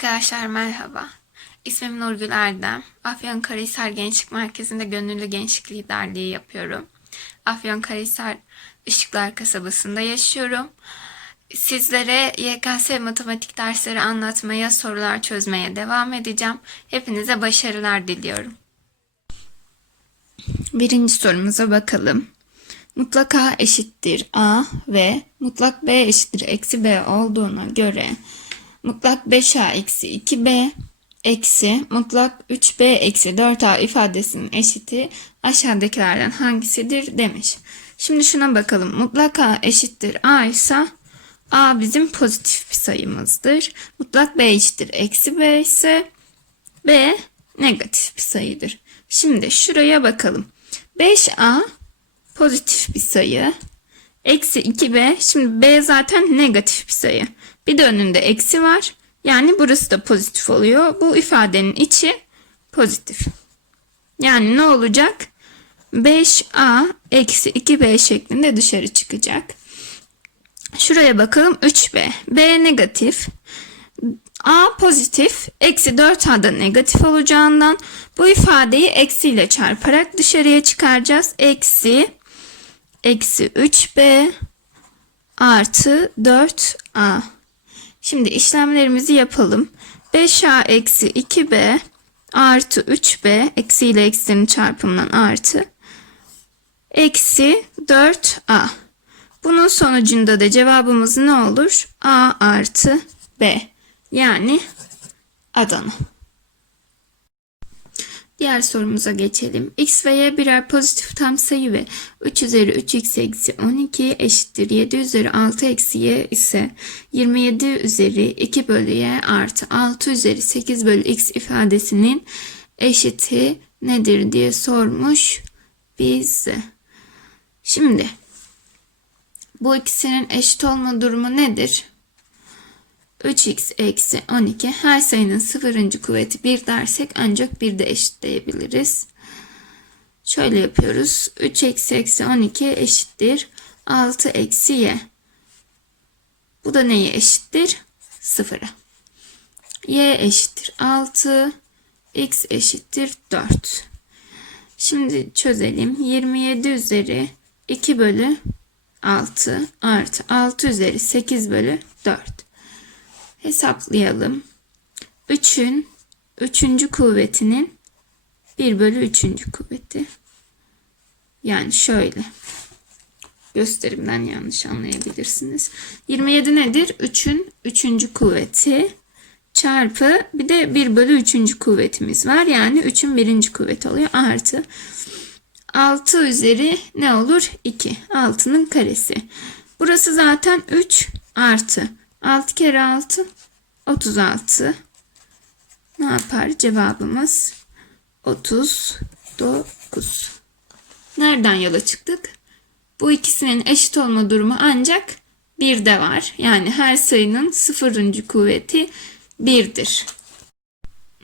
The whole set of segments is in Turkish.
Arkadaşlar merhaba. İsmim Nurgül Erdem. Afyonkarahisar Gençlik Merkezi'nde gönüllü gençlik liderliği yapıyorum. Afyonkarahisar Işıklar kasabasında yaşıyorum. Sizlere YKS matematik dersleri anlatmaya, sorular çözmeye devam edeceğim. Hepinize başarılar diliyorum. Birinci sorumuza bakalım. Mutlak A eşittir A ve mutlak B eşittir eksi B olduğuna göre mutlak 5A eksi 2B eksi mutlak 3B eksi 4A ifadesinin eşiti aşağıdakilerden hangisidir demiş. Şimdi şuna bakalım. Mutlak A eşittir A ise A bizim pozitif bir sayımızdır. Mutlak B eşittir eksi B ise B negatif bir sayıdır. Şimdi şuraya bakalım. 5A pozitif bir sayı. Eksi 2B. Şimdi B zaten negatif bir sayı. Bir de önünde eksi var. Yani burası da pozitif oluyor. Bu ifadenin içi pozitif. Yani ne olacak? 5A eksi 2B şeklinde dışarı çıkacak. Şuraya bakalım 3B. B negatif. A pozitif. Eksi 4A da negatif olacağından bu ifadeyi eksiyle çarparak dışarıya çıkaracağız. Eksi eksi 3b artı 4a. Şimdi işlemlerimizi yapalım. 5a eksi 2b artı 3b eksi ile eksinin çarpımından artı eksi 4a. Bunun sonucunda da cevabımız ne olur? a artı b. Yani Adana. Diğer sorumuza geçelim. x ve y birer pozitif tam sayı ve 3 üzeri 3x eksi 12 eşittir 7 üzeri 6 eksi y ise 27 üzeri 2 bölü y artı 6 üzeri 8 bölü x ifadesinin eşiti nedir diye sormuş bize. Şimdi bu ikisinin eşit olma durumu nedir? 3x eksi 12 her sayının sıfırıncı kuvveti 1 dersek ancak 1 de eşitleyebiliriz. Şöyle yapıyoruz. 3x eksi 12 eşittir 6 eksi y. Bu da neye eşittir? Sıfıra. y eşittir 6 x eşittir 4. Şimdi çözelim. 27 üzeri 2 bölü 6 artı 6 üzeri 8 bölü 4. Hesaplayalım. 3'ün 3. kuvvetinin 1 bölü 3. kuvveti. Yani şöyle. Gösterimden yanlış anlayabilirsiniz. 27 nedir? 3'ün 3. kuvveti çarpı bir de 1 bölü 3. kuvvetimiz var. Yani 3'ün 1. kuvveti oluyor. Artı 6 üzeri ne olur? 2. 6'nın karesi. Burası zaten 3 artı 6 kere 6 36. Ne yapar? Cevabımız 39. Nereden yola çıktık? Bu ikisinin eşit olma durumu ancak 1'de var. Yani her sayının sıfırıncı kuvveti 1'dir.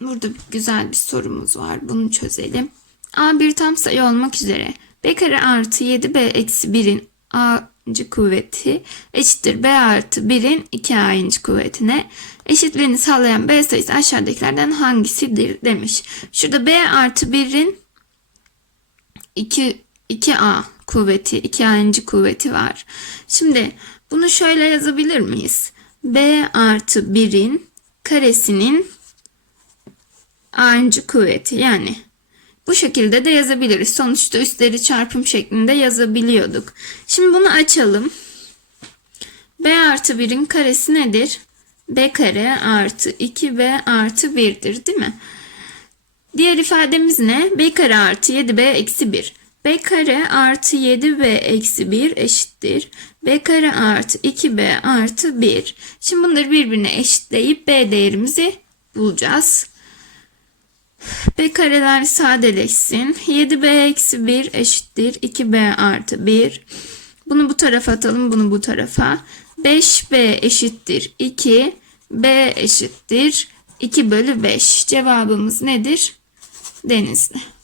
Burada güzel bir sorumuz var. Bunu çözelim. A bir tam sayı olmak üzere b kare artı 7b eksi 1'in a'ncı kuvveti eşittir b artı 1'in 2a'ncı kuvvetine. Eşitliğini sağlayan b sayısı aşağıdakilerden hangisidir demiş. Şurada b artı 1'in 2, 2a kuvveti, 2a'ncı kuvveti var. Şimdi bunu şöyle yazabilir miyiz? b artı 1'in karesinin a'ncı kuvveti yani bu şekilde de yazabiliriz. Sonuçta üstleri çarpım şeklinde yazabiliyorduk. Şimdi bunu açalım. B artı 1'in karesi nedir? B kare artı 2B artı 1'dir değil mi? Diğer ifademiz ne? B kare artı 7B eksi 1. B kare artı 7B eksi 1 eşittir. B kare artı 2B artı 1. Şimdi bunları birbirine eşitleyip B değerimizi bulacağız. B kareler sadeleşsin. 7B eksi 1 eşittir. 2B artı 1. Bunu bu tarafa atalım. Bunu bu tarafa. 5B eşittir 2. B eşittir 2 bölü 5. Cevabımız nedir? Denizli.